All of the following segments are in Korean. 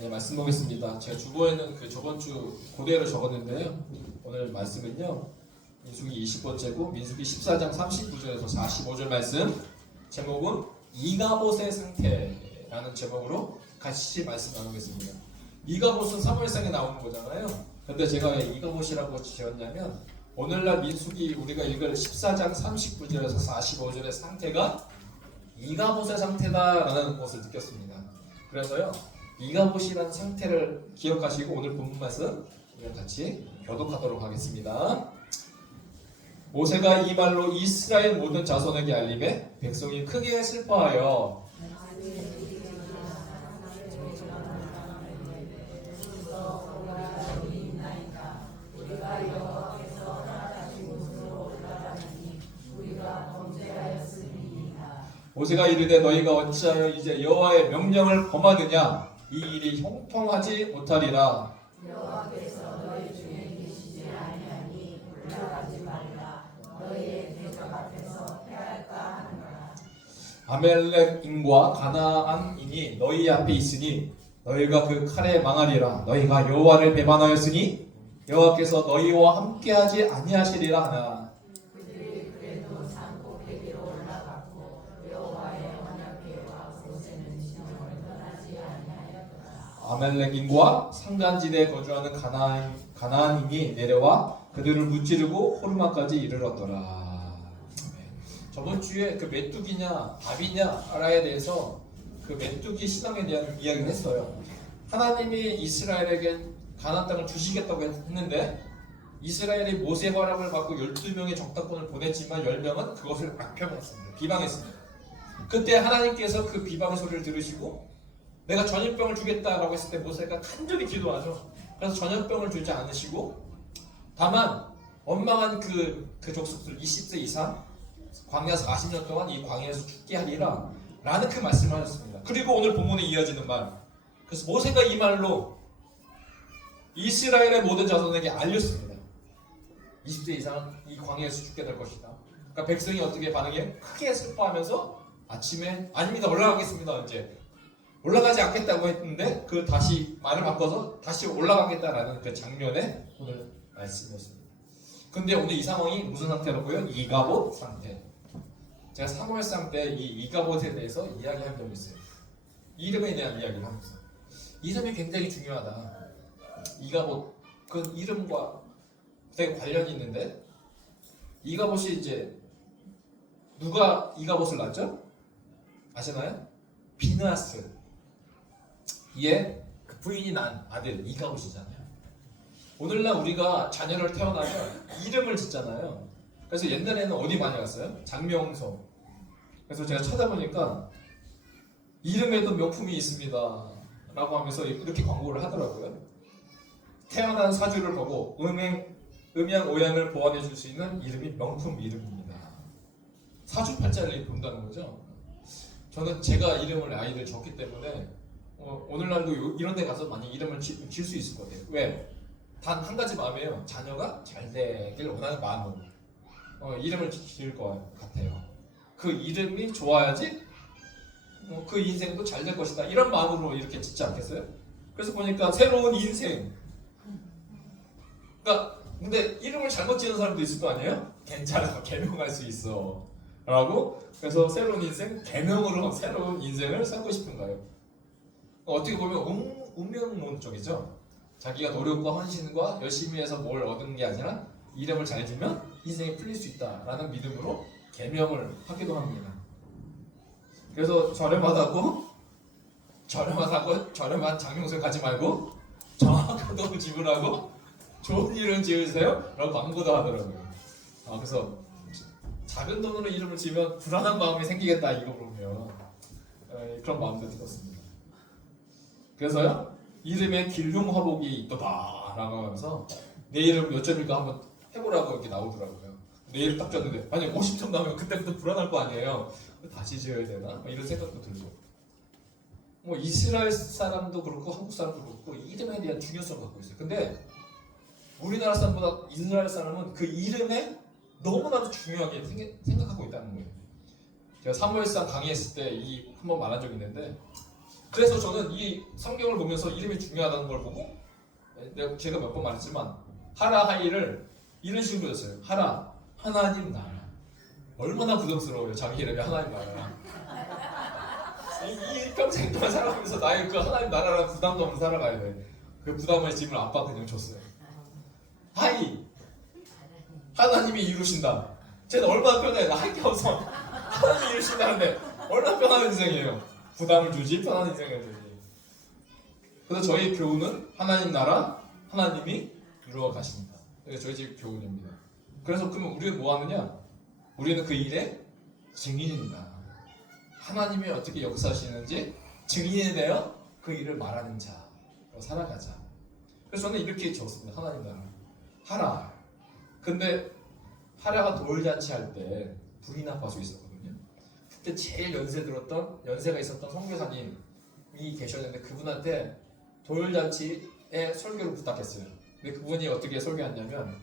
네, 말씀 보겠습니다. 제가 주보에는 저번 주 그대로 적었는데요. 오늘 말씀은요. 민수기 20번째고 민수기 14장 39절에서 45절 말씀. 제목은 이가봇의 상태라는 제목으로 같이 말씀 나누겠습니다. 이가봇은 사무엘상에 나오는 거잖아요. 근데 제가 왜 이가봇이라고 지었냐면 오늘날 민수기 우리가 읽을 14장 39절에서 45절의 상태가 이가봇의 상태다라는 것을 느꼈습니다. 그래서요. 이가봇이라는 상태를 기억하시고 오늘 본문 말씀 같이 교독하도록 하겠습니다. 모세가 이 말로 이스라엘 모든 자손에게 알림해 백성이 크게 슬퍼하여 모세가 이르되 너희가 어찌하여 이제 여호와의 명령을 범하느냐 이 일이 형통하지 못하리라. 여호와께서 너희 중에 계시지 아니하니 올라가지 말라. 너희의 대적 앞에서 패할까 하노라. 아멜렉인과 가나안인이 너희 앞에 있으니 너희가 그 칼에 망하리라. 너희가 여호와를 배반하였으니 여호와께서 너희와 함께하지 아니하시리라 하나. 그들이 그래도 산꼭대기로 올라갔고 여호와의 언약궤와 모세는 진영을 떠나지 아니하였더라. 아멜렉인과 산간지대에 거주하는 가나안인이 내려와 그들을 무찌르고 호르마까지 이르렀더라. 저번 주에 그 메뚜기냐 밥이냐라에 대해서 그 메뚜기 신앙에 대한 이야기를 했어요. 하나님이 이스라엘에게 가나안 땅을 주시겠다고 했는데 이스라엘이 모세 허락을 받고 12명의 정탐꾼을 보냈지만 10명은 그것을 악평했습니다. 비방했습니다. 그때 하나님께서 그 비방의 소리를 들으시고 내가 전염병을 주겠다라고 했을 때 모세가 간절히 기도하죠. 그래서 전염병을 주지 않으시고 다만 원망한 그 족속들 20세 이상 광야에서 40년 동안 이 광야에서 죽게 하리라 라는 그 말씀을 하셨습니다. 그리고 오늘 본문에 이어지는 말, 그래서 모세가 이 말로 이스라엘의 모든 자손에게 알렸습니다. 20세 이상은 이 광야에서 죽게 될 것이다. 그러니까 백성이 어떻게 반응해요? 크게 슬퍼하면서 아침에 아닙니다 올라가겠습니다. 이제 올라가지 않겠다고 했는데 그 다시 말을 바꿔서 다시 올라가겠다라는 그 장면의 오늘 말씀이었습니다. 근데 오늘 이 상황이 무슨 상태라고요? 이가봇 상태. 제가 사무엘상 때 이 이가봇에 대해서 이야기한 적이 있어요. 이름에 대한 이야기를 하면서 이름이 굉장히 중요하다. 이가봇 그 이름과 되게 관련이 있는데 이가봇이 이제 누가 이가봇을 낳았죠? 아시나요? 비느하스. 이에 그 부인이 낳은 아들 이가봇이잖아요. 오늘날 우리가 자녀를 태어나면 이름을 짓잖아요. 그래서 옛날에는 어디 많이 갔어요? 장명소. 그래서 제가 찾아보니까 이름에도 명품이 있습니다 라고 하면서 이렇게 광고를 하더라고요. 태어난 사주를 보고 음양 오양을 보완해 줄 수 있는 이름이 명품 이름입니다. 사주 팔자를 본다는 거죠. 저는 제가 이름을 아이를 줬기 때문에 오늘날도 이런 데 가서 많이 이름을 질 수 있을 것 같아요. 왜? 단 한 가지 마음이에요. 자녀가 잘 되길 원하는 마음으로 이름을 지을 것 같아요. 그 이름이 좋아야지 그 인생도 잘 될 것이다. 이런 마음으로 이렇게 짓지 않겠어요? 그래서 보니까 새로운 인생. 그러니까 근데 이름을 잘못 지은 사람도 있을 거 아니에요? 괜찮아, 개명할 수 있어 라고. 그래서 새로운 인생, 개명으로 새로운 인생을 살고 싶은 거예요. 어떻게 보면 운명론적이죠. 자기가 노력과 헌신과 열심히 해서 뭘 얻는 게 아니라 이름을 잘 지면 인생이 풀릴 수 있다라는 믿음으로 개명을 하기도 합니다. 그래서 저렴한 장명소에 가지 말고 정확한 돈을 지불하고 좋은 이름 지으세요 라고 광고도 하더라고요. 그래서 작은 돈으로 이름을 지으면 불안한 마음이 생기겠다 이거 보면 그런 마음도 들었습니다. 그래서요 이름에 길흉화복이 있더라 라고 하면서 내 이름 몇 점일까 한번 해보라고 이렇게 나오더라고요. 내 이름 딱 줬는데 아니 50점 나오면 그때부터 불안할 거 아니에요. 다시 지어야 되나? 이런 생각도 들고 이스라엘 사람도 그렇고 한국 사람도 그렇고 이름에 대한 중요성을 갖고 있어요. 근데 우리나라 사람보다 이스라엘 사람은 그 이름에 너무나도 중요하게 생각하고 있다는 거예요. 제가 사무엘상 강의했을 때 한번 말한 적이 있는데 그래서 저는 이 성경을 보면서 이름이 중요하다는 걸 보고 제가 몇 번 말했지만 하라 하이를 이런 식으로 했어요. 하라 하나님 나라. 얼마나 부담스러워요. 자기 이름이 하나님 나라라. 이 평생 동안 살아가면서 나의 그 하나님 나라라는 부담도 없는 살아가야 돼. 그 부담의 짐을 아빠 그냥 줬어요. 하이 하나님이 이루신다. 쟤는 얼마나 편해. 나 할 게 없어. 하나님이 이루신다는데 얼마나 편한 인생이에요. 부담을 주지 편한 인생을 주지. 그래서 저희 교훈은 하나님 나라 하나님이 이루어 가신다. 이게 저희 집 교훈입니다. 그래서 그러면 우리는 뭐 하느냐? 우리는 그 일의 증인입니다. 하나님이 어떻게 역사하시는지 증인이 되어 그 일을 말하는 자로 살아가자. 그래서 저는 이렇게 적었습니다. 하나님 나라 하라. 근데 하라가 돌잔치 할 때 부리나파소에 있었거든요. 그때 제일 연세가 있었던 선교사님이 계셨는데 그분한테 돌잔치에 설교를 부탁했어요. 근데 그분이 어떻게 설교했냐면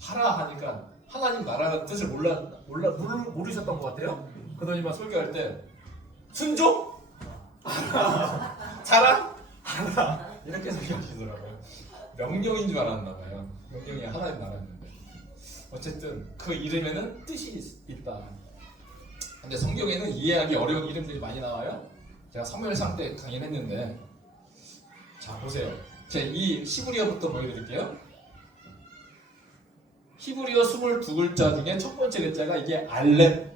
하라 하니까 하나님 나라라는 뜻을 모르셨던 것 같아요. 그러더니만 설교할 때 순종? 자랑? 하라 이렇게 설교하시더라고요. 명령인 줄 알았나 봐요. 명령이 하나님 나라였는데 어쨌든 그 이름에는 뜻이 있다. 근데 성경에는 이해하기 어려운 이름들이 많이 나와요. 제가 사무엘상 때 강의를 했는데 자 보세요. 제가 이 히브리어부터 보여드릴게요. 히브리어 22글자 중에 첫 번째 글자가 이게 알렙.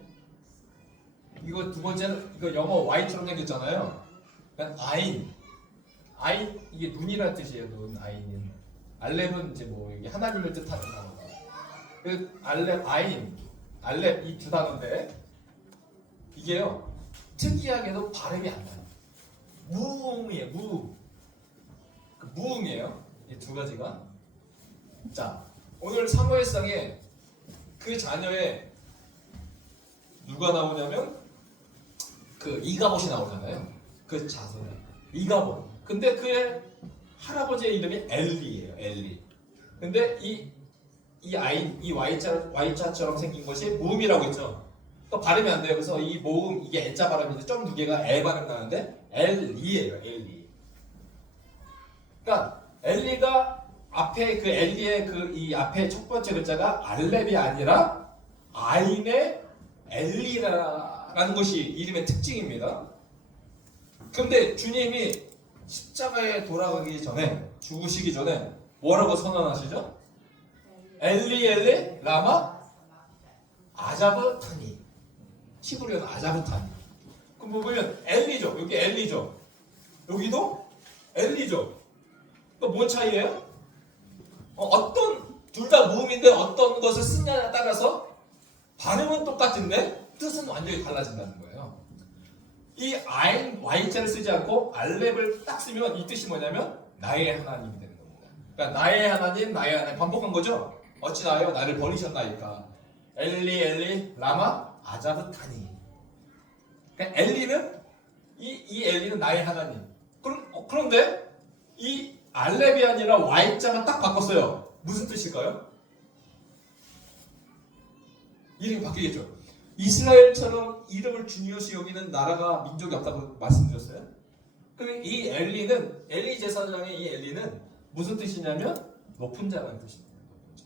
이거 두 번째는 이거 영어 Y처럼 생겼잖아요. 그러니까 아인 이게 눈이라는 뜻이에요. 눈 아인은. 알렙은 이제 뭐 이게 하나님을 뜻하는 단어고. 그 알렙 알렙 이 두 단어인데 이게요 특이하게도 발음이 안 나요. 무음이에요. 무음이에요. 이 두 가지가. 자 오늘 사무엘상에 그 자녀의 누가 나오냐면 그 이가봇이 나오잖아요. 그 자손 이가봇. 근데 그의 할아버지의 이름이 엘리예요. 엘리. 근데 이 Y자처럼 생긴 것이 모음이라고 했죠. 또 발음이 안 돼요. 그래서 이 모음 이게 N자 발음인데 점 두 개가 L 발음 나는데 엘리예요. 엘리. 그러니까 엘리가 앞에 그 엘리의 그 이 앞에 첫 번째 글자가 알렙이 아니라 아인의 엘리라는 것이 이름의 특징입니다. 그런데 주님이 십자가에 돌아가기 전에 죽으시기 전에 뭐라고 선언하시죠? 엘리 엘리 라마 아자브타니. 히브리어는 아자브타니. 그럼 보면 엘리죠. 여기 엘리죠. 여기도 엘리죠. 또 뭔 차이예요? 어떤 둘 다 무음인데 어떤 것을 쓰냐에 따라서 발음은 똑같은데 뜻은 완전히 달라진다는 거예요. 이 아인 Y자를 쓰지 않고 알렙을 딱 쓰면 이 뜻이 뭐냐면 나의 하나님이 되는 겁니다. 그러니까 나의 하나님 반복한 거죠. 어찌나요 나를 버리셨나이까. 엘리 엘리 라마 아자브타니. 그러니까 엘리는 이 엘리는 나의 하나님. 그런데 이 알렙이 아니라 Y자만 딱 바꿨어요. 무슨 뜻일까요? 이름이 바뀌겠죠. 이스라엘처럼 이름을 중요시 여기는 나라가 민족이 없다고 말씀드렸어요. 그럼 이 엘리는 엘리 제사장의 이 엘리는 무슨 뜻이냐면 높은 자라는 뜻입니다. 높은 자.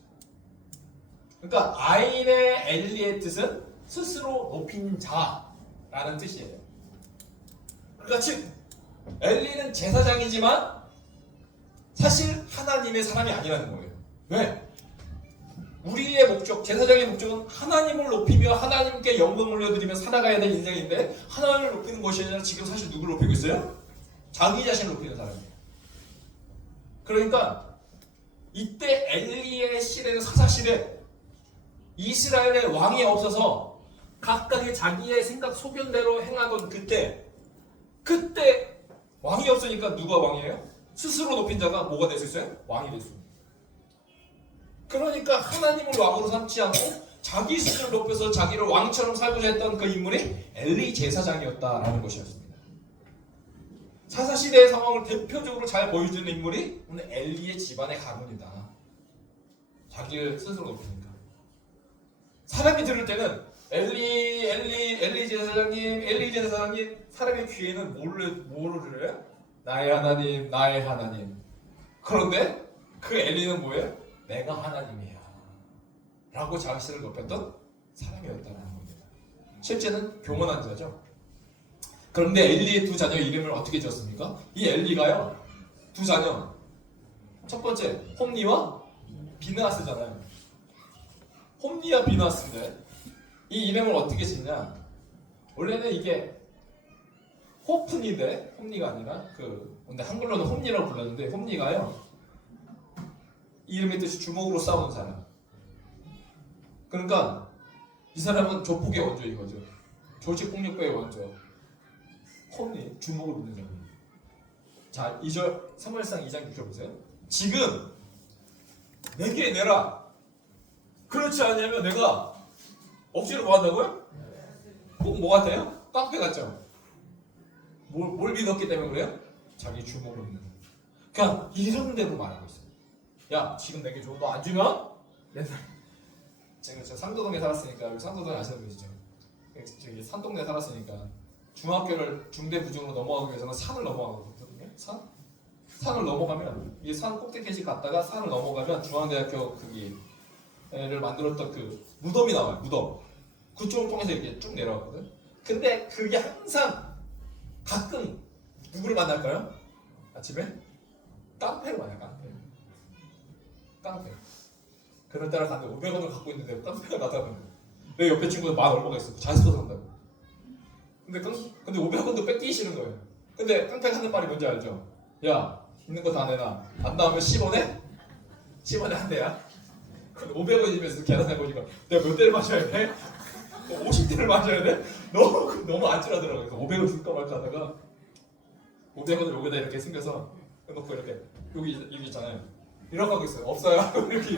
그러니까 아인의 엘리의 뜻은 스스로 높인 자라는 뜻이에요. 그러니까 즉 엘리는 제사장이지만 사실 하나님의 사람이 아니라는 거예요. 왜? 우리의 목적, 제사장의 목적은 하나님을 높이며 하나님께 영광을 올려드리며 살아가야 될 인생인데 하나님을 높이는 것이 아니라 지금 사실 누구를 높이고 있어요? 자기 자신을 높이는 사람이에요. 그러니까 이때 엘리의 시대는 사사시대 이스라엘의 왕이 없어서 각각의 자기의 생각 소견대로 행하던 그때 왕이 없으니까 누가 왕이에요? 스스로 높인 자가 뭐가 될 수 있어요? 왕이 될 수 있어요. 그러니까 하나님을 왕으로 삼지 않고 자기 스스로 높여서 자기를 왕처럼 살고자 했던 그 인물이 엘리 제사장이었다라는 것이었습니다. 사사시대의 상황을 대표적으로 잘 보여주는 인물이 오늘 엘리의 집안의 가문이다. 자기를 스스로 높이니까. 사람이 들을 때는 엘리 제사장님 사람의 귀에는 뭐를 들어요? 나의 하나님, 나의 하나님. 그런데 그 엘리는 뭐예요? 내가 하나님이야 라고 자신을 높였던 사람이었다는 겁니다. 실제는 교만한 자죠. 그런데 엘리의 두 자녀 이름을 어떻게 지었습니까? 이 엘리가요, 두 자녀, 첫 번째 홈니와 비느하스잖아요. 홈니와 비느하스인데 이 이름을 어떻게 짓냐? 원래는 이게 호프니인데 홈니가 아니라 근데 한글로는 홈니라고 불렀는데 홈니가요, 이 이름의 뜻이 주먹으로 싸우는 사람. 그러니까 이 사람은 조폭의 원조인 거죠. 조직폭력배의 원조. 홈니, 주먹을 부는 사람. 자, 2절 사무엘상 2장 6절 보세요. 지금 내게 내라. 그렇지 않으면 내가 억지로 뭐 한다고요? 꼭 뭐 같아요? 깡패 같죠? 뭘 믿었기 때문에 그래요? 자기 주먹을 믿는 거예요. 그냥 이런 대로 말하고 있어요. 야, 지금 내게 줘. 너 안 주면 제가 상도동에 살았으니까, 여기 상도동에 아시는 분이시죠? 저기 산동네 살았으니까 중학교를 중대부중으로 넘어가기 위해서는 산을 넘어가거든요. 산을 넘어가면 이 산 꼭대기까지 갔다가 산을 넘어가면 중앙대학교 거기를 만들었던 그 무덤이 나와요. 무덤. 그쪽을 통해서 이렇게 쭉 내려왔거든. 근데 그게 항상 가끔 누구를 만날까요? 아침에 깡패를 만나요. 깡패. 그날따라 갔는데 500원을 갖고 있는데 깡패가 나타나는 거야. 내 옆에 친구는 만 얼마가 있어. 잘 써서 산다고. 근데 500원도 뺏기 싫은 거예요. 근데 깡패가 하는 말이 뭔지 알죠? 야, 있는 거 다 내놔. 안 나오면 10원에? 10원에 한 대야. 근데 500원이면서 계산해보니까 내가 몇 대를 마셔야 돼? 50대를 마셔야 돼? 너무 안찔하더라고요. 그래서 500원 줄까 말까 하다가 500원을 여기다 이렇게 숨겨서 놓고 이렇게 여기 있잖아요. 이렇게 하고 있어요. 없어요. 이렇게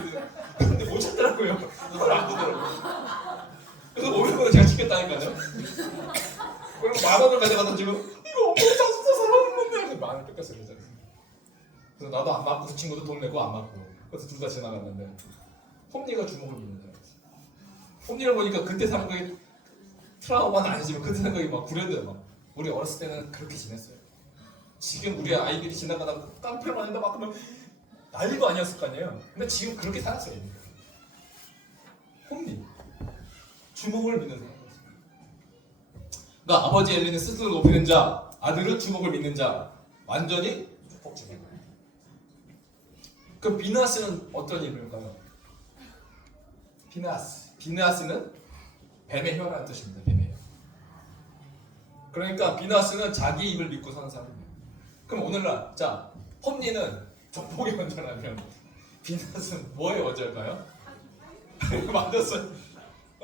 근데 못 찾더라고요. 그걸 안 보더라고요. 그래서 500원을 제가 지켰다니까요. 그리고 10,000원을 가져가서 지금 이거 엄청 진짜 살아있는데 그 10,000원 뺏겼어요. 그래서 나도 안 맞고 그 친구도 돈 내고 안 맞고 그래서 둘 다 지나갔는데 홈니가 주먹을 믿는 줄 알았어요. 홈니를 보니까 그때 생각이 트라우마는 아니지만 그때 생각이 막 구려져요. 막 우리 어렸을 때는 그렇게 지냈어요. 지금 우리 아이들이 지나가다 깡패를 맞는다 막 그러면 난리도 아니었을 거 아니에요. 근데 지금 그렇게 살았어요. 홈니 주먹을 믿는 사람이었어요. 그러니까 아버지 엘리는 스스로 높이는 자, 아들은 주먹을 믿는 자, 완전히 복잡한 거예요. 그럼 비느하스는 어떤 이름일까요? 비느하스는 뱀의 혀라는 뜻입니다. 뱀의 혀. 그러니까 비느하스는 자기 입을 믿고 사는 사람이에요. 그럼 오늘날 자 홈니는 조폭의 원조라면 비느하스는 뭐의 원조일까요? 맞았어요.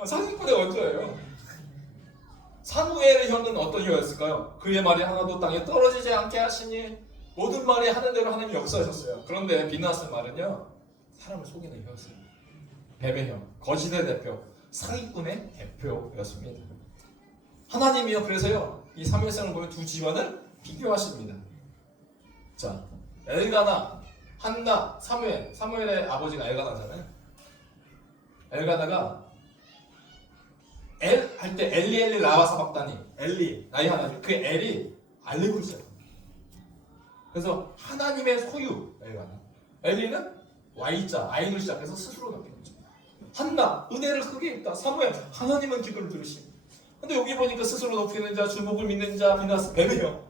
사기꾼의 원조예요. 사무엘의 혀는 어떤 혀였을까요? 그의 말이 하나도 땅에 떨어지지 않게 하시니 모든 말이 하는 대로 하나님이 역사하셨어요. 그런데 비느하스 말은요, 사람을 속이는 혀였어요. 뱀의 혀, 거짓의 대표, 사기꾼의 대표였습니다. 하나님이요, 그래서요, 이 사무엘상을 보면 두 집안을 비교하십니다. 자, 엘가나, 한나, 사무엘의 아버지가 엘가나잖아요. 엘가나가 할 때 엘리 라와 사박다니, 엘리 나의 하나님, 그 엘이 알리고 있어요. 그래서 하나님의 소유 엘가나, 엘리는 Y자 아인을 시작해서 스스로 남기는 거죠. 한나 은혜를 크게 입다, 사무엘 하나님은 기도를 들으시고. 근데 여기 보니까 스스로 높이는 자, 주목을 믿는 자, 비느하스 뱀의 혀.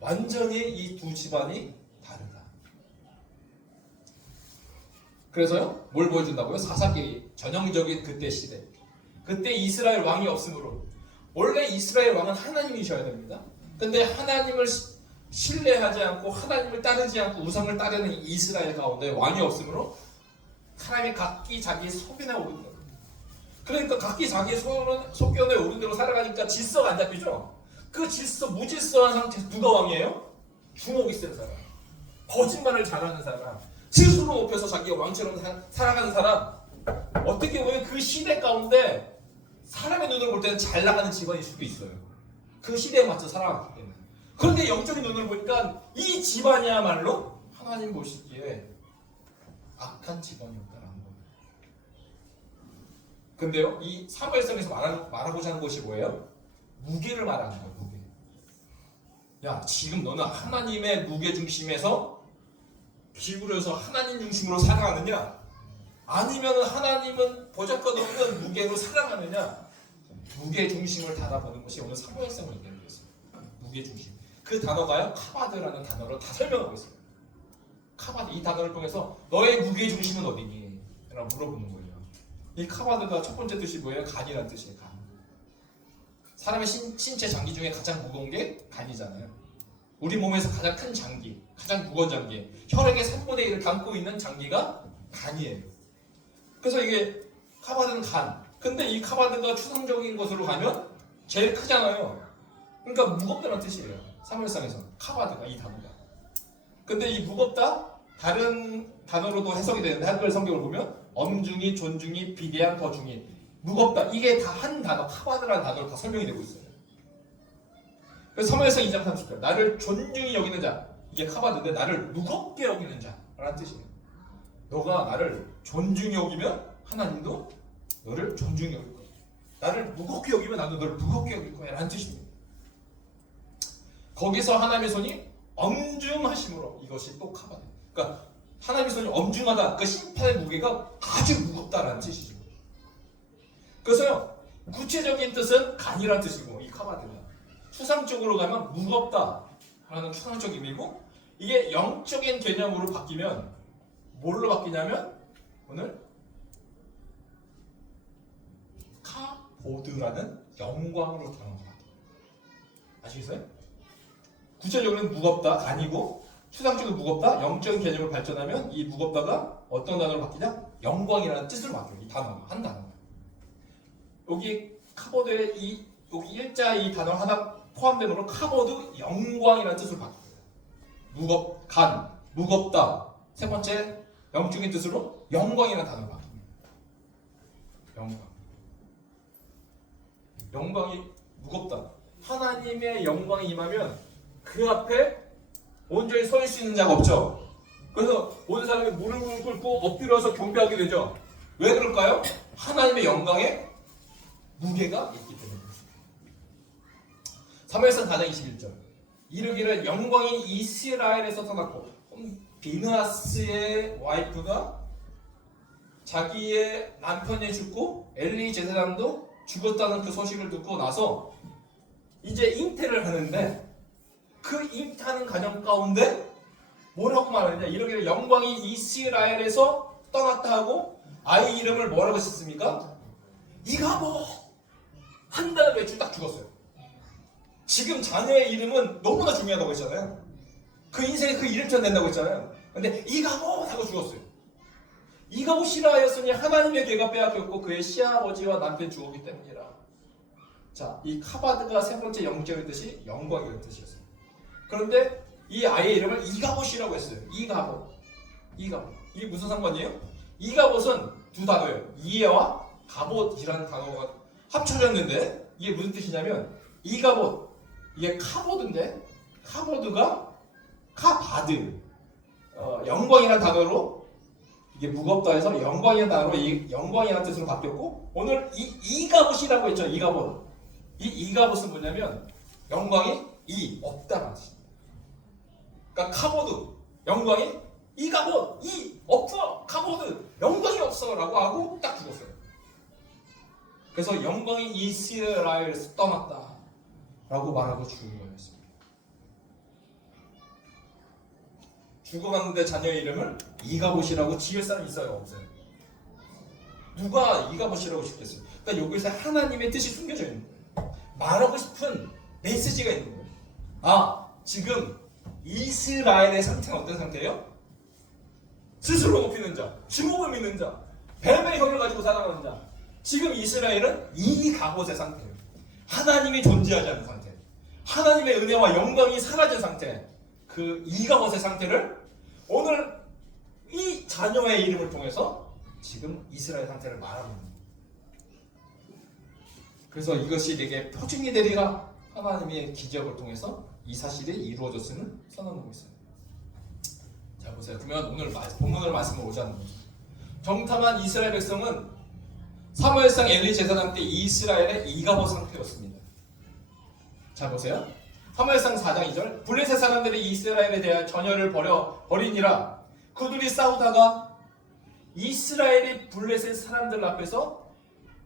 완전히 이 두 집안이 다르다. 그래서요, 뭘 보여준다고요? 사사기 전형적인 그때 시대. 그때 이스라엘 왕이 없으므로, 원래 이스라엘 왕은 하나님이셔야 됩니다. 근데 하나님을 신뢰하지 않고 하나님을 따르지 않고 우상을 따르는 이스라엘 가운데 왕이 없으므로 사람이 각기 자기 소견에 오른 거예요. 그러니까 각기 자기 소견에 오른 대로 살아가니까 질서가 안 잡히죠. 그 질서, 무질서한 상태에서 누가 왕이에요? 주먹이 센 사람, 거짓말을 잘하는 사람, 스스로 높여서 자기가 왕처럼 살아가는 사람. 어떻게 보면 그 시대 가운데 사람의 눈으로 볼 때는 잘 나가는 집안일 수도 있어요. 그 시대에 맞춰 살아갔기 때문에. 그런데 영적인 눈으로 보니까 이 집안이야말로 하나님 보시기에 악한 집안이었다라는 거예요. 근데요, 이 사무엘상에서 말하고자 하는 것이 뭐예요? 무게를 말하는 거예요. 무게. 야, 지금 너는 하나님의 무게 중심에서 기울여서 하나님 중심으로 살아가느냐? 아니면 하나님은 보잘것없는 무게로 살아가느냐? 무게 중심을 달아보는 것이 오늘 사무엘상을 얘기하는 거였어요. 무게 중심. 그 단어가요, 카바드라는 단어로 다 설명하고 있어요. 카바드, 이 단어를 통해서 너의 무게 중심은 어디니? 라고 물어보는 거예요. 이 카바드가 첫 번째 뜻이 뭐예요? 간이라는 뜻이에요. 간. 사람의 신체 장기 중에 가장 무거운 게 간이잖아요. 우리 몸에서 가장 큰 장기, 가장 무거운 장기, 혈액의 3분의 1을 담고 있는 장기가 간이에요. 그래서 이게 카바드는 간. 근데 이 카바드가 추상적인 것으로 가면 제일 크잖아요. 그러니까 무겁다는 뜻이에요. 사무엘상에서 카바드가, 이 단어가. 근데 이 무겁다 다른 단어로도 해석이 되는데 한글 성경을 보면 엄중히, 존중히, 비대한, 거중히, 무겁다, 이게 다 한 단어, 카바드라는 단어로 다 설명이 되고 있어요. 그래서 사무엘상 2장 30절, 나를 존중히 여기는 자, 이게 카바드인데 나를 무겁게 여기는 자라는 뜻이에요. 너가 나를 존중히 여기면 하나님도 너를 존중히 여길 거야. 나를 무겁게 여기면 나도 너를 무겁게 여길 거야 라는 뜻입니다. 거기서 하나님의 손이 엄중하심으로, 이것이 또 카바드. 그러니까 하나님의 손이 엄중하다, 그 심판의 무게가 아주 무겁다라는 뜻이죠. 그래서요, 구체적인 뜻은 간이라는 뜻이고, 이 카바드가 추상적으로 가면 무겁다라는 추상적 의미고, 이게 영적인 개념으로 바뀌면 뭘로 바뀌냐면 오늘 카보드라는 영광으로 단어가 아시겠어요? 구체적으로는 무겁다, 간이고, 추상적으로 무겁다, 영적인 개념으로 발전하면 이 무겁다가 어떤 단어로 바뀌냐? 영광이라는 뜻으로 바뀌어요. 이 단어가, 한 단어가. 여기 카보드에 여기 일자 이 단어 하나 포함되므로 카보드 영광이라는 뜻으로 바뀌어요. 간, 무겁다. 세 번째 영적인 뜻으로 영광이라는 단어가 바뀝니다. 영광이 무겁다. 하나님의 영광이 임하면 그 앞에 온전히 서 있을 수 있는 자가 없죠. 그래서 모든 사람이 무릎을 꿇고 엎드려서 경배하게 되죠. 왜 그럴까요? 하나님의 영광에 무게가 있기 때문입니다. 사무엘상 4장 21절, 이르기를 영광이 이스라엘에서 떠났고, 비느하스의 와이프가 자기의 남편이 죽고 엘리 제사장도 죽었다는 그 소식을 듣고 나서 이제 잉태를 하는데, 그 잉태하는 가정 가운데 뭐라고 말하느냐, 이르기를 영광이 이스라엘에서 떠났다 하고 아이 이름을 뭐라고 짓습니까? 이가보 한 달 외출 딱 죽었어요. 지금 자녀의 이름은 너무나 중요하다고 했잖아요. 그 인생에 그 이름처럼 된다고 했잖아요. 근데 이가보 하고 죽었어요. 이가보 시라하였으니 하나님의 괴가 빼앗겼고 그의 시아버지와 남편이 죽었기 때문이라. 자, 이 카바드가 세 번째 영적인 뜻이 영광이라는 뜻이었어요. 그런데 이 아이의 이름을 이가봇이라고 했어요. 이가봇. 이게 무슨 상관이에요? 이가봇은 두 단어예요. 이해와 가봇이라는 단어가 합쳐졌는데, 이게 무슨 뜻이냐면, 이가봇, 이게 카보드인데, 카보드가 카바드, 영광이라는 단어로, 이게 무겁다 해서 영광이라는 단어로 영광이라는 뜻으로 바뀌었고, 오늘 이가봇이라고 했죠. 이가봇. 이가봇은 뭐냐면 영광이 없다라는 뜻입니다. 그러니까 카보드, 영광이 이가봇, 없어, 카보드, 영광이 없어라고 하고 딱 죽었어요. 그래서 영광이 이스라엘에서 떠났다라고 말하고 죽은 거였습니다. 죽어갔는데 자녀의 이름을 이가봇이라고 지을 사람이 있어요, 없어요? 누가 이가봇이라고 짓겠어요? 그러니까 여기서 하나님의 뜻이 숨겨져 있는 거예요. 말하고 싶은 메시지가 있는 거예요. 아, 지금 이스라엘의 상태는 어떤 상태예요? 스스로 높이는 자, 주먹을 믿는 자, 뱀의 혀를 가지고 살아가는 자. 지금 이스라엘은 이가봇의 상태예요. 하나님이 존재하지 않는 상태, 하나님의 은혜와 영광이 사라진 상태, 그 이가봇의 상태를 오늘 이 자녀의 이름을 통해서 지금 이스라엘 상태를 말하고 있는 거예요. 그래서 이것이 내게 표징이 되리라, 하나님의 기적을 통해서 이 사실이 이루어졌음을 선언하고 있어요. 자, 보세요. 그러면 오늘 본문으로 말씀을 오자는 거죠. 정탐한 이스라엘 백성은 사무엘상 엘리 제사장 때 이스라엘의 이가봇 상태였습니다. 잘 보세요. 사무엘상 4장 2절 블레셋 사람들이 이스라엘에 대한 전열을 버리니라. 그들이 싸우다가 이스라엘이 블레셋 사람들 앞에서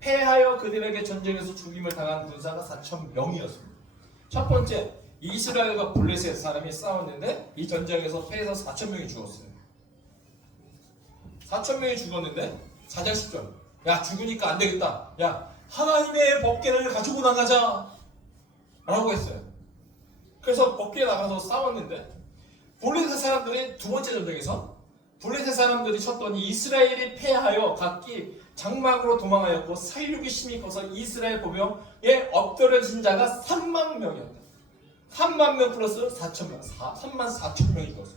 패하여 그들에게 전쟁에서 죽임을 당한 군사가 4,000명이었습니다. 첫 번째, 이스라엘과 블레셋 사람이 싸웠는데 이 전쟁에서 패해서 4,000명이 죽었어요. 4,000명이 죽었는데 4장 10절 야 죽으니까 안 되겠다. 야 하나님의 법궤를 가지고 나가자 라고 했어요. 그래서 법궤에 나가서 싸웠는데 블레셋 사람들이 두 번째 전쟁에서 블레셋 사람들이 쳤더니 이스라엘이 패하여 각기 장막으로 도망하였고 살육이 심히 커서 이스라엘 보병에 엎드려진 자가 3만 명이었다. 3만 명 플러스 4천 명, 3만 4천 명이 죽었어요.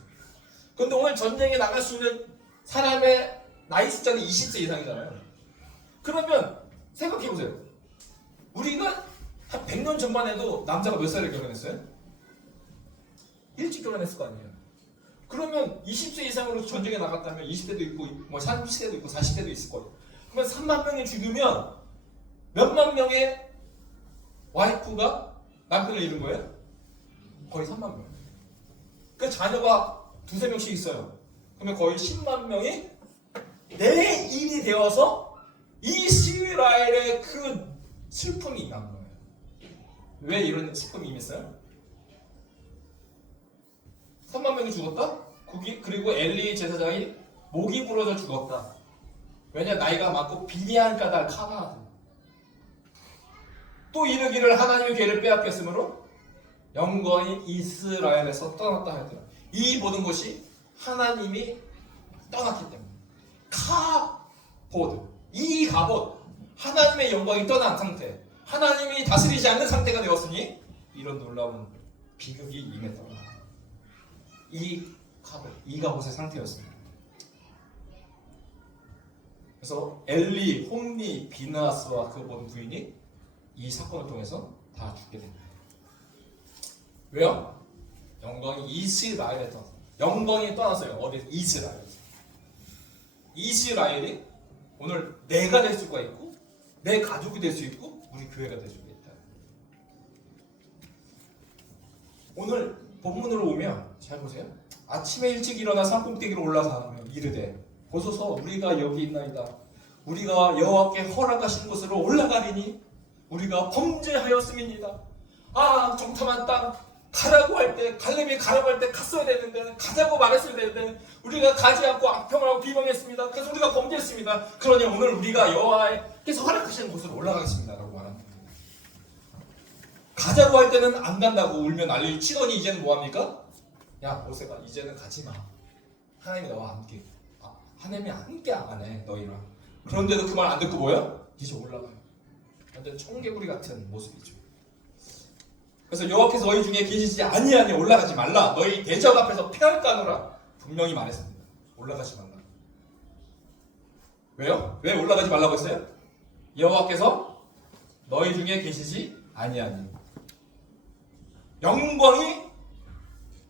그런데 오늘 전쟁에 나갈 수 있는 사람의 나이 숫자는 20세 이상이잖아요. 그러면 생각해보세요. 우리가 한 100년 전만 해도 남자가 몇 살에 결혼했어요? 일찍 결혼했을 거 아니에요. 그러면 20세 이상으로 전쟁에 나갔다면 20대도 있고 뭐 30대도 있고 40대도 있을 거예요. 그러면 3만 명이 죽으면 몇만 명의 와이프가 남편을 잃은 거예요? 거의 3만 명. 그 자녀가 두세 명씩 있어요. 그러면 거의 10만 명이 내 일이 되어서 이스라엘의 그 슬픔이 임한 거예요. 왜 이런 슬픔이 임했어요? 3만 명이 죽었다? 그리고 엘리 제사장이 목이 부러져 죽었다. 왜냐 나이가 많고 비리한 까닭 카나하다. 또 이르기를 하나님의 괴를 빼앗겼으므로 영광이 이스라엘에서 떠났다 하였더라. 이 모든 것이 하나님이 떠났기 때문에 카보드 이 갑옷 하나님의 영광이 떠난 상태 하나님이 다스리지 않는 상태가 되었으니 이런 놀라운 비극이 임했더라. 이 갑옷의 상태였습니다. 그래서 엘리, 홈리, 비나스와 그 모든 부인이 이 사건을 통해서 다 죽게 됩니다. 왜요? 영광이 이스라엘에 떠났어요. 영광이 떠났어요. 어디? 이스라엘에서. 이스라엘이 오늘 내가 될 수가 있고 내 가족이 될 수 있고 우리 교회가 될 수가 있다. 오늘 본문으로 오면 잘 보세요. 아침에 일찍 일어나 산꼭대기로 올라가며 이르되 보소서 우리가 여기 있나이다. 우리가 여호와께 허락하신 곳으로 올라가리니 우리가 범죄하였음이니이다. 아 정탐한 땅 가라고 할 때 갈렙이 가라고 할 때 갔어야 되는데 가자고 말했어야 되는데 우리가 가지 않고 악평을 하고 비방했습니다. 그래서 우리가 범죄했습니다. 그러니 오늘 우리가 여호와께서 허락하시는 곳으로 올라가겠습니다 라고 말합니다. 가자고 할 때는 안 간다고 울며 난리를 치더니 이제는 뭐합니까? 야 모세가 이제는 가지마. 하나님이 너와 함께 하나님이 함께 안 가네 너희랑. 그런데도 그 말 안 듣고 뭐야? 이제 올라가요. 완전 청개구리 같은 모습이죠. 그래서 여호와께서 너희 중에 계시지 아니하니 올라가지 말라. 너희 대적 앞에서 패할 까노라. 분명히 말했습니다. 올라가지 말라. 왜요? 왜 올라가지 말라고 했어요? 여호와께서 너희 중에 계시지 아니하니. 영광이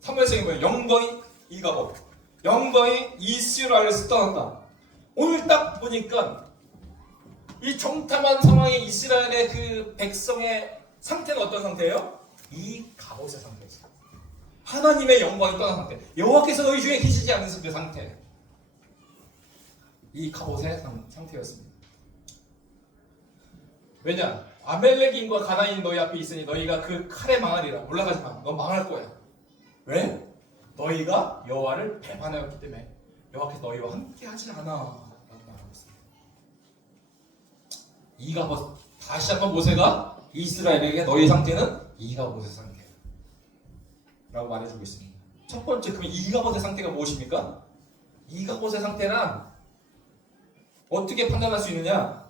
사무엘상이 뭐예요? 영광이 이가봇. 영광이 이스라엘에서 떠났다. 오늘 딱 보니까 이 정탐한 상황의 이스라엘의 그 백성의 상태는 어떤 상태예요? 이 갑옷의 상태였어요. 하나님의 영광이 떠난 상태. 여호와께서 너희 중에 계시지 않는 그 상태. 이 갑옷의 상태였습니다. 왜냐? 아멜렉인과 가나안인 너희 앞에 있으니 너희가 그 칼에 망하리라. 올라가지 마. 너 망할 거야. 왜? 너희가 여호와를 배반하였기 때문에 여호와께서 너희와 함께 하지 않아 라고 말하고 있습니다. 이 갑옷 다시 한번 모세가 이스라엘에게 너희 상태는 이 갑옷의 상태 라고 말해주고 있습니다. 첫 번째 그럼 이 갑옷의 상태가 무엇입니까? 이 갑옷의 상태란 어떻게 판단할 수 있느냐?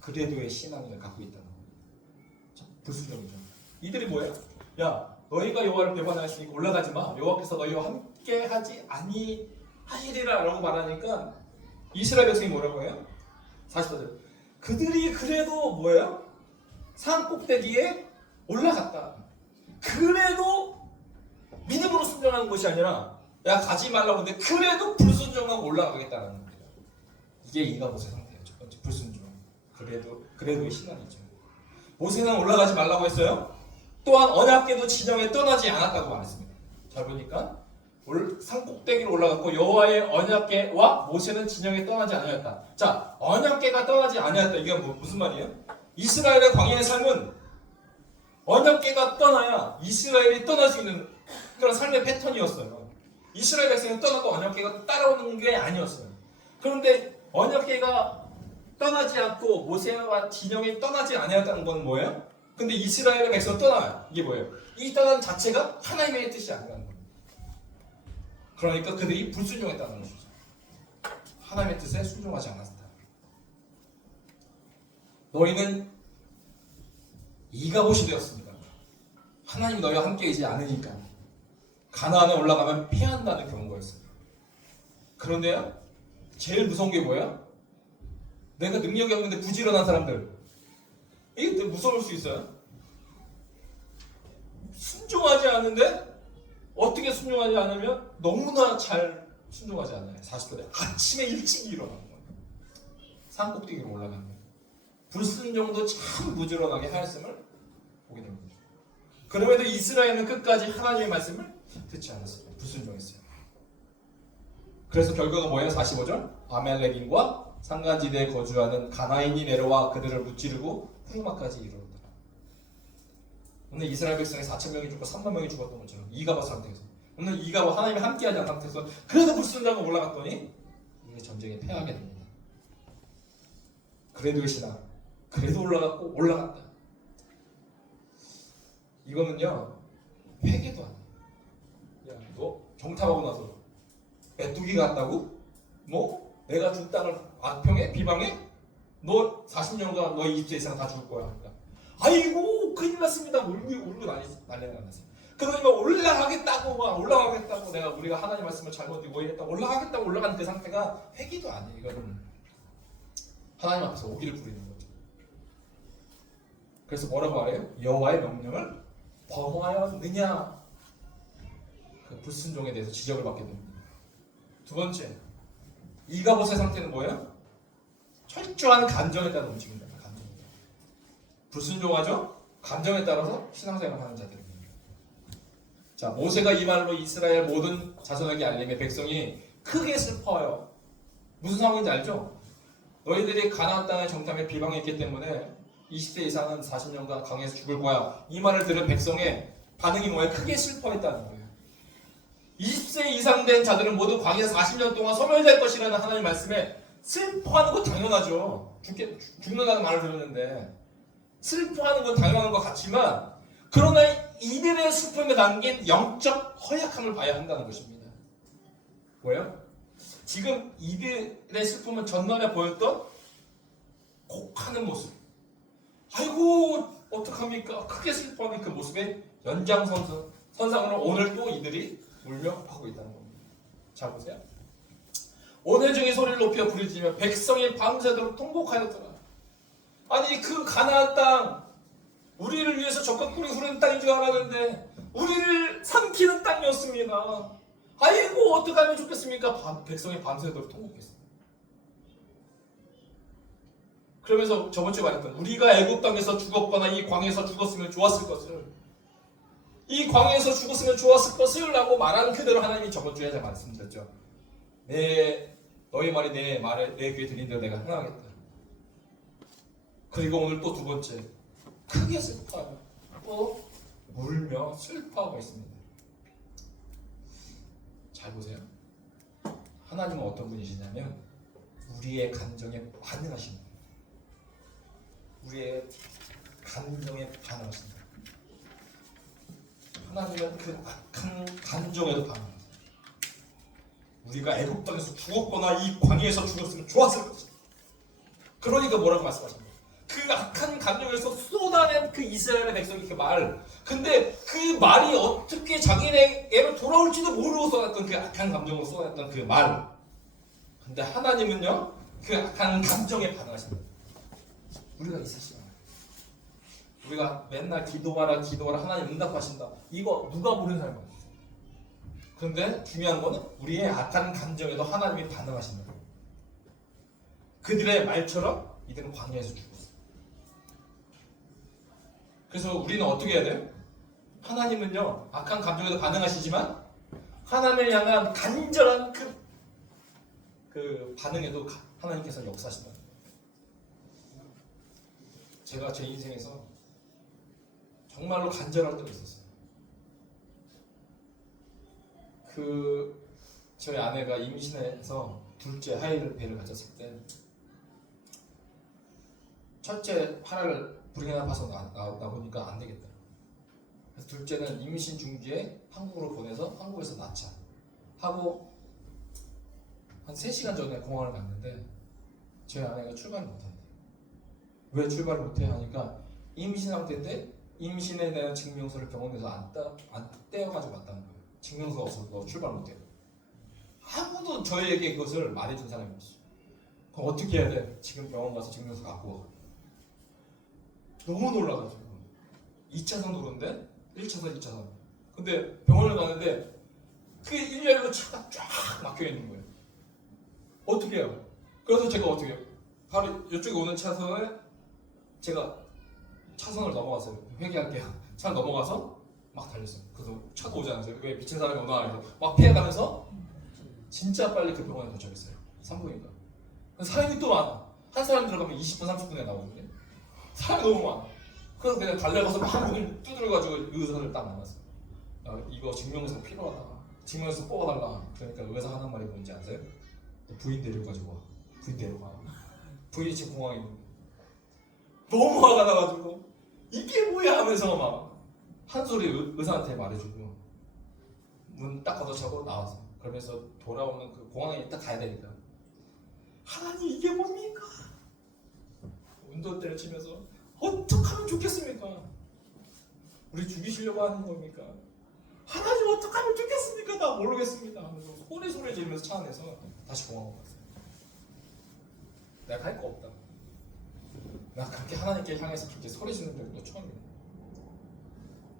그래도의 신앙을 갖고 있다는 거예요. 불순종이죠. 이들이 뭐예요? 야 너희가 여호와를 배반하였으니까 올라가지 마. 여호와께서 너희와 함께 하지 아니하시리라 라고 말하니까 이스라엘 백성이 뭐라고 해요? 40절 그들이 그래도 뭐예요? 산 꼭대기에 올라갔다. 그래도 믿음으로 순종하는 것이 아니라 야 가지 말라고 하는데 그래도 불순종하고 올라가겠다는 겁니다. 이게 이가봇의 상태예요. 첫 번째 불순종. 그래도 신앙이죠. 모세는 올라가지 말라고 했어요. 또한 언약궤도 진영에 떠나지 않았다고 말했습니다. 잘 보니까 산꼭대기로 올라갔고 여호와의 언약궤와 모세는 진영에 떠나지 아니하였다. 자, 언약궤가 떠나지 아니하였다. 이게 무슨 말이에요? 이스라엘의 광야의 삶은 언약궤가 떠나야 이스라엘이 떠날 수 있는 그런 삶의 패턴이었어요. 이스라엘 백성이 떠나고 언약궤가 따라오는 게 아니었어요. 그런데 언약궤가 떠나지 않고 모세와 진영이 떠나지 아니었다는 건 뭐예요? 근데 이스라엘의 백성은 떠나요. 이게 뭐예요? 이 떠난 자체가 하나님의 뜻이 아니라는 겁니다. 그러니까 그들이 불순종했다는 것이죠. 하나님의 뜻에 순종하지 않았다. 너희는 이가봇이 되었습니다. 하나님이 너희와 함께이지 않으니까 가나안에 올라가면 패한다는 경고였어요. 그런데요, 제일 무서운 게 뭐예요? 내가 능력이 없는데 부지런한 사람들, 이게 무서울 수 있어요. 순종하지 않는데 어떻게 순종하지 않으면 너무나 잘 순종하지 않아요. 40절에 아침에 일찍 일어나는 거예요. 산꼭대기로 올라가는 거예요. 불순종도 참 부지런하게 하였음을 보게 됩니다. 그럼에도 이스라엘은 끝까지 하나님의 말씀을 듣지 않았어요. 불순종했어요. 그래서 결과가 뭐예요? 45절 아멜렉인과 산간지대에 거주하는 가나인이 내려와 그들을 무찌르고 푸르마까지 이르렀더라. 오늘 이스라엘 백성이 4,000명이 죽고 3만 명이 죽었던 것처럼 이가봇 상태에서 오늘 이가봇 하나님이 함께하지 않은 상태에서 그래도 불순종하고 올라갔더니 이게 전쟁에 패하게 됩니다. 그래도 신앙, 그래도 올라갔고 올라갔다. 이거는요 회개도 안 돼. 야, 너 정탐하고 나서 메뚜기 같다고? 뭐? 내가 준 땅을 악평에? 비방에? 너 40년간 너희 이집트 이상 다 죽을 거야. 그러니까. 아이고 큰일 났습니다. 울고 난리가 났어요. 그러니까 올라가겠다고 내가 우리가 하나님 말씀을 잘못 듣고 이랬다 올라가겠다고 올라간 그 상태가 회개도 아니에요. 이거는 하나님 앞에서 오기를 부리는 거죠. 그래서 뭐라고 말해요? 여호와의 명령을 범하였느냐? 그 불순종에 대해서 지적을 받게 됩니다. 두 번째, 이가봇의 상태는 뭐예요? 철저한 감정에 따라 움직인다. 감정에 따라. 불순종하죠? 감정에 따라서 신앙생활하는 자들입니다. 자, 모세가 이 말로 이스라엘 모든 자손에게 알림해 백성이 크게 슬퍼요. 무슨 상황인지 알죠? 너희들이 가나안 땅의 정탐에 비방했기 때문에 20세 이상은 40년간 강에서 죽을 거야. 이 말을 들은 백성의 반응이 뭐예요? 크게 슬퍼했다는 거예요. 20세 이상 된 자들은 모두 광야에서 40년 동안 소멸될 것이라는 하나님 말씀에 슬퍼하는 건 당연하죠. 죽는다는 말을 들었는데 슬퍼하는 건 당연한 것 같지만 그러나 이들의 슬픔에 담긴 영적 허약함을 봐야 한다는 것입니다. 뭐예요? 지금 이들의 슬픔은 전날에 보였던 곡하는 모습. 아이고 어떡합니까? 크게 슬퍼하는 그 모습의 연장선상으로 오늘 또 이들이 울며 하고 있다는 겁니다. 자 보세요. 오늘 중에 소리를 높여 부르짖으며 백성이 밤새도록 통곡하였더라. 아니 그 가나안 땅 우리를 위해서 적과 꿀이 흐르는 땅인 줄 알았는데 우리를 삼키는 땅이었습니다. 아이고 어떡하면 좋겠습니까? 백성이 밤새도록 통곡했습니다. 그러면서 저번주에 말했던 우리가 애굽 땅에서 죽었거나 이 광야에서 죽었으면 좋았을 것을 이 광야에서 죽었으면 좋았을 것을 라고 말하는 그대로 하나님이 저번주에 제가 말씀드렸죠. 너희 말이 내 귀에 들린 대로 내가 행하겠다. 그리고 오늘 또 두 번째 크게 슬퍼하며 또 울며 슬퍼하고 있습니다. 잘 보세요. 하나님은 어떤 분이시냐면 우리의 감정에 반응하시는 분이에요. 우리의 감정에 반응하십니다. 하나님은 그 악한 감정에도 반응합니다. 우리가 애굽 땅에서 죽었거나 이 광야에서 죽었으면 좋았을 것이다. 그러니까 뭐라고 말씀하십니까? 그 악한 감정에서 쏟아낸 그 이스라엘의 백성이 그 말. 근데 그 말이 어떻게 자기네로 돌아올지도 모르고 쏟았던 그 악한 감정으로 쏟았던 그 말. 근데 하나님은요 그 악한 감정에 반응하십니다. 우리가 있으시면 우리가 맨날 기도하라 하나님 응답하신다. 이거 누가 모르는 사람이 없어요. 그런데 중요한 거는 우리의 악한 감정에도 하나님이 반응하신다. 그들의 말처럼 이들은 광야에서 죽었어. 그래서 우리는 어떻게 해야 돼요? 하나님은요, 악한 감정에도 반응하시지만 하나님을 향한 간절한 그 반응에도 하나님께서 역사하신다. 제가 제 인생에서 정말로 간절할 때가 있었어요. 저희 아내가 임신해서 둘째 하이를 배를 가졌을 때 첫째 하라를 불행한 아파서 나오니까 안 되겠다. 그래서 둘째는 임신 중기에 한국으로 보내서 한국에서 낳자 하고 한 3시간 전에 공항을 갔는데 저희 아내가 출발을 못한대. 왜 출발을 못해 하니까 임신 상태인데 임신에 대한 증명서를 병원에서 안 떼어가지고 왔다는 거예요. 증명서가 없어서 너 출발 못해. 아무도 저희에게 그것을 말해준 사람이 없어. 그럼 어떻게 해야 돼? 지금 병원 가서 증명서 갖고 와. 너무 놀라가지고 2차선 도로인데 1차선, 2차선. 근데 병원을 가는데 그 일렬로 차가 쫙 막혀 있는 거예요. 어떻게 해요? 그래서 제가 어떻게 해요? 바로 이쪽에 오는 차선을 제가 차선을 넘어갔어요. 회귀할게요. 차를 넘어가서 막 달렸어요. 그래서 차도 오지 않았어요. 왜 미친 사람이 오나 해서 막 피해가면서 진짜 빨리 그 병원에 도착했어요. 산부인과. 사람이 또 많아. 한 사람 들어가면 20분, 30분에 나오거든요. 사람이 너무 많아. 그래서 그냥 달려가서 막 문을 두드려가지고 의사를 딱 만났어요. 이거 증명서 필요하다. 증명서 뽑아달라. 그러니까 의사 하는 말이 뭔지 아세요? 부인 데려가지고 와. 부인 데려가. 부인이 지금 공항에 있는 거예요. 너무 화가 나가지고 이게 뭐야 하면서 막 한 소리 의사한테 말해주고 문 딱 걷어차고 나와서 그러면서 돌아오는 그 공항에 딱 가야 되니까 하나님 이게 뭡니까? 운동대를 치면서 어떻게 하면 좋겠습니까? 우리 죽이시려고 하는 겁니까? 하나님 어떻게 하면 좋겠습니까? 나 모르겠습니다 하면서 소리 지르면서 차 안에서 다시 공항으로 갔어요. 내가 할 거 없다. 나 그렇게 하나님께 향해서 그렇게 소리 지르는 적도 처음이에요.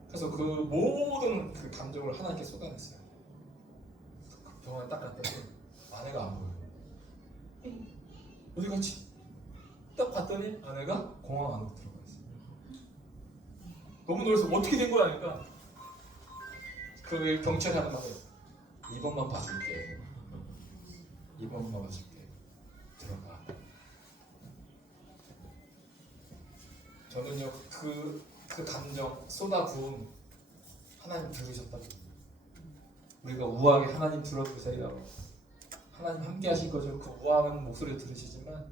그래서 그 모든 그 감정을 하나님께 쏟아냈어요. 그 병원에 딱 갔더니 아내가 안 보여요. 어디 갔지? 딱 봤더니 아내가 공항 안으로 들어가 있어요. 너무 놀라서 어떻게 된 거야 하니까 그 경찰이 하는 말이에요. 2번만 봐줄게. 2번만 봐줄게. 들어가. 저는요 그 감정 쏟아부은 하나님 들으셨다고. 우리가 우아하게 하나님 들어주세요. 하나님 함께 하실 거죠. 그 우아한 목소리 들으시지만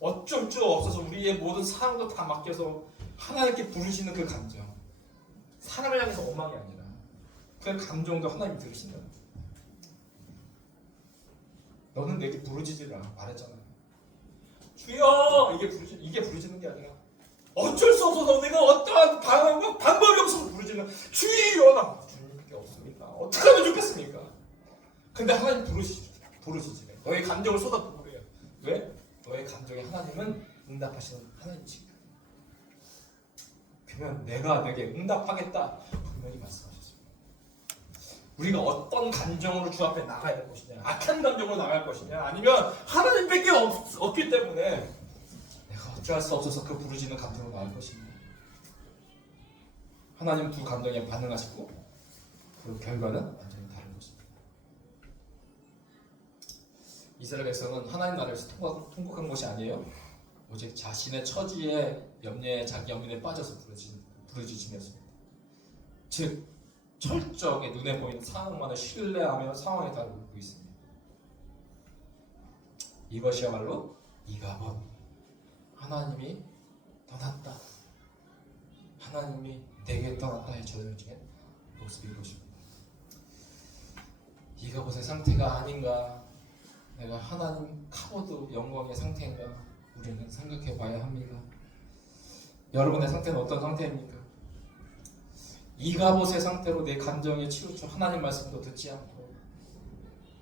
어쩔 줄 없어서 우리의 모든 사랑도 다 맡겨서 하나님께 부르시는 그 감정. 사람을 향해서 원망이 아니라 그 감정도 하나님 들으신다. 너는 내게 부르짖으라 말했잖아요. 주여 이게 부르짖는 게 아니라 어쩔 수 없어서 내가 어떠한 방법이 없어서 부르짖는 주여 나 주님밖에 없습니까? 어떻게 하면 좋겠습니까? 근데 하나님 부르시지. 너의 감정을 쏟아부으래요. 왜? 너의 감정에 하나님은 응답하시는 하나님이시니까. 그러면 내가 내게 응답하겠다 분명히 말씀하셨습니다. 우리가 어떤 감정으로 주 앞에 나가야 될 것이냐, 악한 감정으로 나갈 것이냐, 아니면 하나님밖에 없기 때문에 내가 어찌할 수 없어서 그 부르짖는 감정으로 나갈 것이냐. 하나님은 두 감정에 반응하시고 그 결과는 완전히 다른 것입니다. 이스라엘 백성은 하나님 나라에서 통곡한 것이 아니에요. 오직 자신의 처지에 염려에 자기 연민에 빠져서 부르짖으면습니다. 즉 철저하게 눈에 보이는 상황만을 신뢰하며 상황에 다루고 있습니다. 이것이야말로 이가본 하나님이 떠났다. 하나님이 내게 떠났다의 전형적인 모습인 것입니다. 이가본의 상태가 아닌가, 내가 하나님 카보드 영광의 상태인가 우리는 생각해 봐야 합니다. 여러분의 상태는 어떤 상태입니까? 이가봇의 상태로 내 감정에 치우쳐 하나님 말씀도 듣지 않고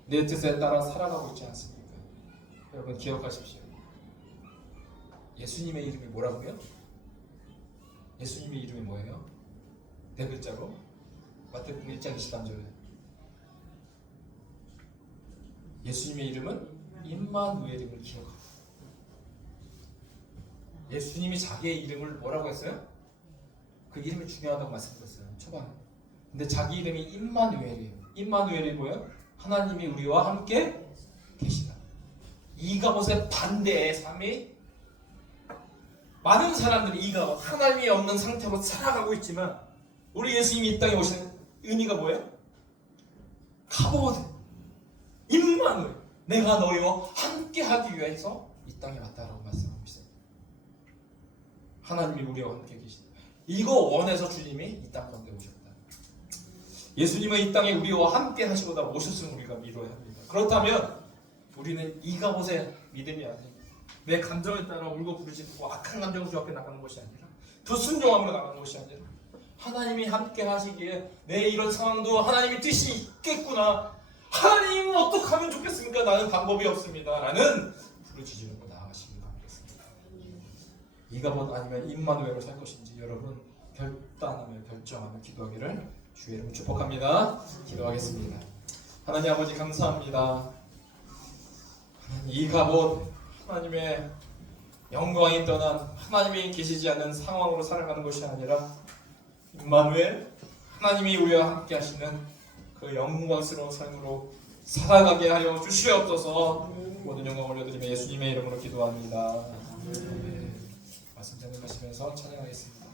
내 뜻에 따라 살아가고 있지 않습니까? 여러분 기억하십시오. 예수님의 이름이 뭐라고요? 예수님의 이름이 뭐예요? 네 글자로 마태복음 1장 23절에 예수님의 이름은 임마누엘임을 기억하고 예수님이 자기의 이름을 뭐라고 했어요? 그 이름이 중요하다고 말씀드렸어요. 초반에. 근데 자기 이름이 임마누엘이에요. 임마누엘이 뭐예요? 하나님이 우리와 함께 계시다. 이가봇의 반대의 삶이 많은 사람들이 이가봇 하나님이 없는 상태로 살아가고 있지만 우리 예수님이 이 땅에 오시는 의미가 뭐예요? 가봇 임마누엘 내가 너희와 함께 하기 위해서 이 땅에 왔다라고 말씀하고 있어요. 하나님이 우리와 함께 계시다. 이거 원해서 주님이 이 땅 가운데 오셨다. 예수님은 이 땅에 우리와 함께 하시고다 오셨음을 우리가 믿어야 합니다. 그렇다면 우리는 이가봇의 믿음이 아니고 내 감정에 따라 울고 부르짖고 악한 감정 수밖에 나가는 것이 아니라 불순종함으로 나가는 것이 아니라 하나님이 함께 하시기에 내 이런 상황도 하나님의 뜻이 있겠구나. 하나님은 어떻게 하면 좋겠습니까? 나는 방법이 없습니다. 라는 부르짖음으로 나아가시기 바라겠습니다. 이가봇 아니면 임마누엘로 살 것인지 여러분 결단하며 결정하며 기도하기를 주의 이름으로 축복합니다. 기도하겠습니다. 하나님 아버지 감사합니다. 이가봇 하나님의 영광이 떠난 하나님이 계시지 않는 상황으로 살아가는 것이 아니라 임마누엘 하나님이 우리와 함께 하시는 그 영광스러운 삶으로 살아가게 하여 주시옵소서. 모든 영광 올려드리며 예수님의 이름으로 기도합니다. 말씀 전해가시면서 찬양하겠습니다.